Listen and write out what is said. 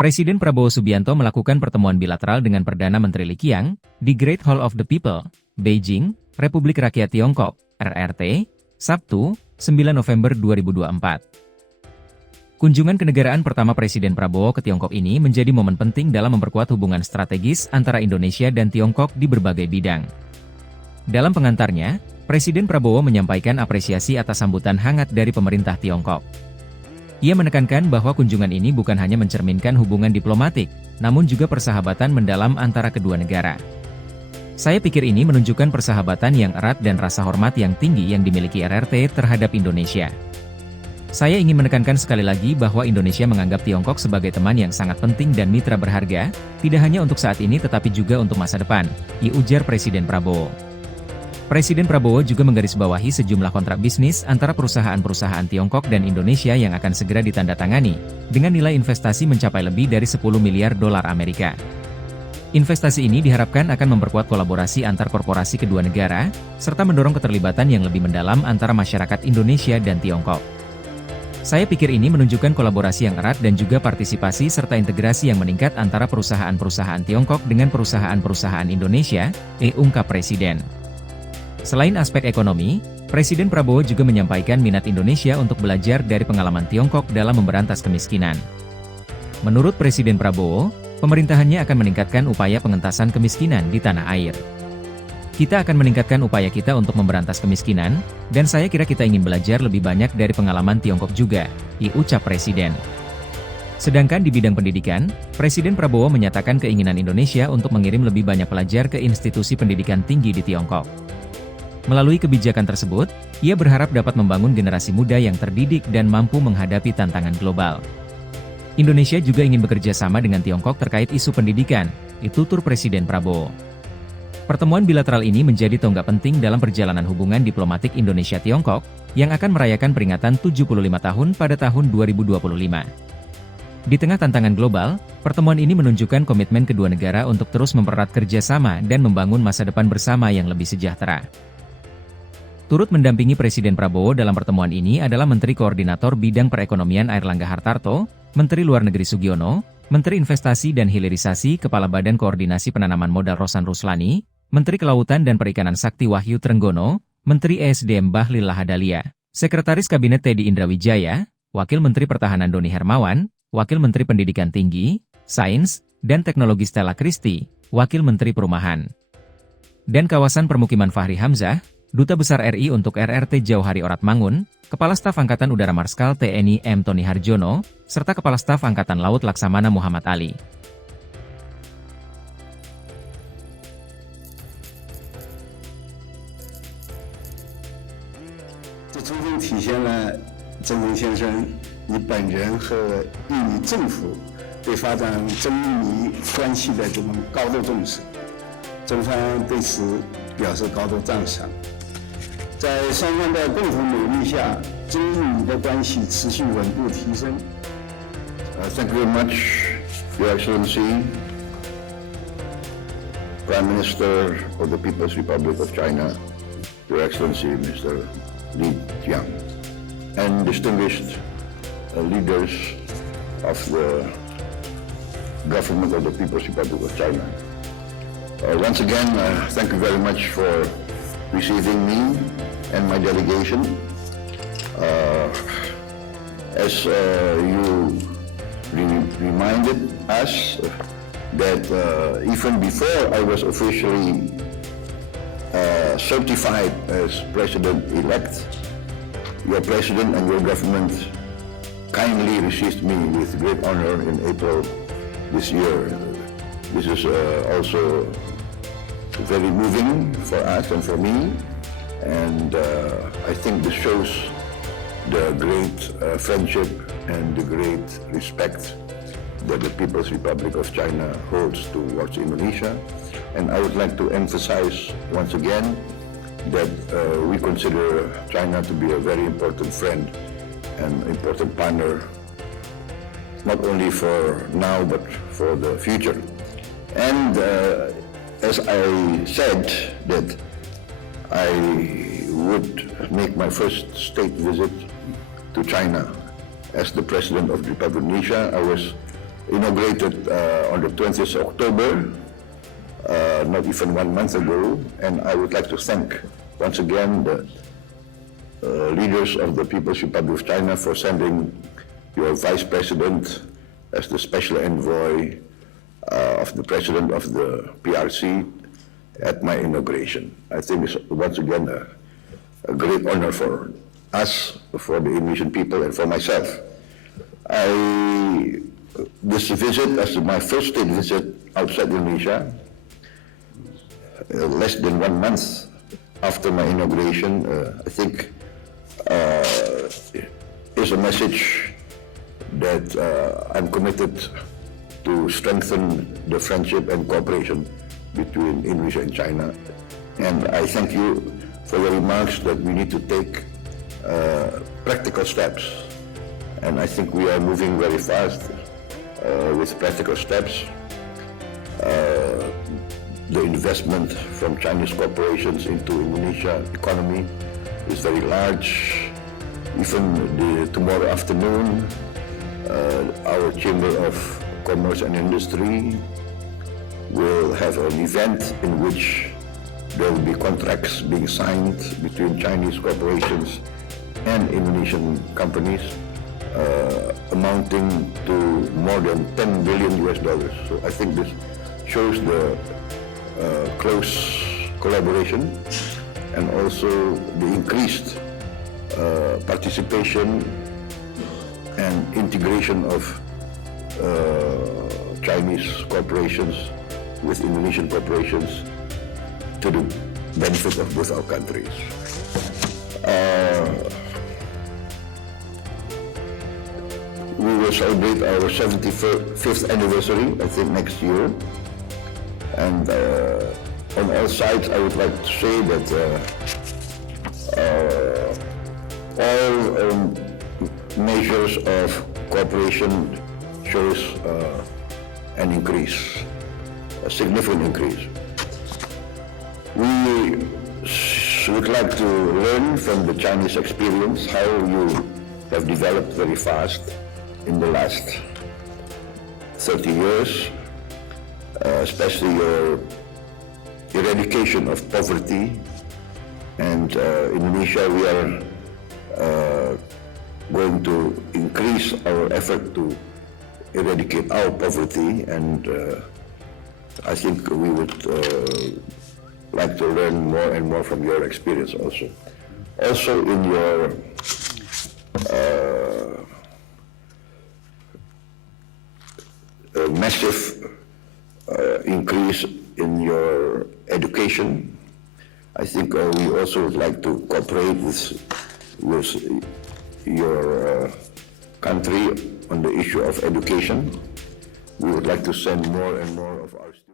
Presiden Prabowo Subianto melakukan pertemuan bilateral dengan Perdana Menteri Li Qiang di Great Hall of the People, Beijing, Republik Rakyat Tiongkok, RRT, Sabtu, 9 November 2024. Kunjungan kenegaraan pertama Presiden Prabowo ke Tiongkok ini menjadi momen penting dalam memperkuat hubungan strategis antara Indonesia dan Tiongkok di berbagai bidang. Dalam pengantarnya, Presiden Prabowo menyampaikan apresiasi atas sambutan hangat dari pemerintah Tiongkok. Ia menekankan bahwa kunjungan ini bukan hanya mencerminkan hubungan diplomatik, namun juga persahabatan mendalam antara kedua negara. Saya pikir ini menunjukkan persahabatan yang erat dan rasa hormat yang tinggi yang dimiliki RRT terhadap Indonesia. Saya ingin menekankan sekali lagi bahwa Indonesia menganggap Tiongkok sebagai teman yang sangat penting dan mitra berharga, tidak hanya untuk saat ini tetapi juga untuk masa depan, ujar Presiden Prabowo. Presiden Prabowo juga menggarisbawahi sejumlah kontrak bisnis antara perusahaan-perusahaan Tiongkok dan Indonesia yang akan segera ditandatangani, dengan nilai investasi mencapai lebih dari 10 miliar dolar Amerika. Investasi ini diharapkan akan memperkuat kolaborasi antar korporasi kedua negara, serta mendorong keterlibatan yang lebih mendalam antara masyarakat Indonesia dan Tiongkok. Saya pikir ini menunjukkan kolaborasi yang erat dan juga partisipasi serta integrasi yang meningkat antara perusahaan-perusahaan Tiongkok dengan perusahaan-perusahaan Indonesia, ungkap Presiden. Selain aspek ekonomi, Presiden Prabowo juga menyampaikan minat Indonesia untuk belajar dari pengalaman Tiongkok dalam memberantas kemiskinan. Menurut Presiden Prabowo, pemerintahannya akan meningkatkan upaya pengentasan kemiskinan di tanah air. Kita akan meningkatkan upaya kita untuk memberantas kemiskinan, dan saya kira kita ingin belajar lebih banyak dari pengalaman Tiongkok juga, ucap Presiden. Sedangkan di bidang pendidikan, Presiden Prabowo menyatakan keinginan Indonesia untuk mengirim lebih banyak pelajar ke institusi pendidikan tinggi di Tiongkok. Melalui kebijakan tersebut, ia berharap dapat membangun generasi muda yang terdidik dan mampu menghadapi tantangan global. Indonesia juga ingin bekerja sama dengan Tiongkok terkait isu pendidikan, tutur Presiden Prabowo. Pertemuan bilateral ini menjadi tonggak penting dalam perjalanan hubungan diplomatik Indonesia-Tiongkok, yang akan merayakan peringatan 75 tahun pada tahun 2025. Di tengah tantangan global, pertemuan ini menunjukkan komitmen kedua negara untuk terus mempererat kerjasama dan membangun masa depan bersama yang lebih sejahtera. Turut mendampingi Presiden Prabowo dalam pertemuan ini adalah Menteri Koordinator Bidang Perekonomian Airlangga Hartarto, Menteri Luar Negeri Sugiono, Menteri Investasi dan Hilirisasi Kepala Badan Koordinasi Penanaman Modal Rosan Ruslani, Menteri Kelautan dan Perikanan Sakti Wahyu Trenggono, Menteri ESDM Bahlil Lahadalia, Sekretaris Kabinet Teddy Indrawijaya, Wakil Menteri Pertahanan Doni Hermawan, Wakil Menteri Pendidikan Tinggi, Sains, dan Teknologi Stella Christy, Wakil Menteri Perumahan dan Kawasan Permukiman Fahri Hamzah, Duta Besar RI untuk RRT Jauhari Oratmangun, Kepala Staf Angkatan Udara Marskal TNI M. Tony Harjono, serta Kepala Staf Angkatan Laut Laksamana Muhammad Ali.在双方的共同努力下，中印的关系持续稳步提升。Thank you very much, Your Excellency, Prime Minister of the People's Republic of China, Your Excellency Mr. Li Qiang, and distinguished leaders of the government of the People's Republic of China. Once again, thank you very much for receiving me and my delegation. As you reminded us that even before I was officially certified as President-elect, your President and your government kindly received me with great honor in April this year. This is also very moving for us and for me, and I think this shows the great friendship and the great respect that the People's Republic of China holds towards Indonesia. And I would like to emphasize once again that we consider China to be a very important friend and important partner, not only for now but for the future. And as I said that I would make my first state visit to China as the President of the Republic of Indonesia, I was inaugurated on the 20th of October, not even 1 month ago, and I would like to thank once again the leaders of the People's Republic of China for sending your Vice President as the special envoy of the President of the PRC at my inauguration. I think it's once again a great honor for us, for the Indonesian people, and for myself. This visit, as my first state visit outside Indonesia, less than 1 month after my inauguration, I think is a message that I'm committed to strengthen the friendship and cooperation between Indonesia and China. And I thank you for your remarks that we need to take practical steps. And I think we are moving very fast with practical steps. The investment from Chinese corporations into Indonesia economy is very large. Even tomorrow afternoon, our Chamber of Commerce and Industry will have an event in which there will be contracts being signed between Chinese corporations and Indonesian companies amounting to more than $10 billion. So I think this shows the close collaboration and also the increased participation and integration of Chinese corporations with Indonesian corporations to the benefit of both our countries. We will celebrate our 75th anniversary, I think, next year. And on all sides, I would like to say that all measures of cooperation shows an increase, a significant increase. We would like to learn from the Chinese experience how you have developed very fast in the last 30 years, especially your eradication of poverty. And Indonesia, we are going to increase our effort to eradicate our poverty, and I think we would like to learn more and more from your experience also. Also in your massive increase in your education, I think we also would like to cooperate with your country on the issue of education. We would like to send more and more of our students.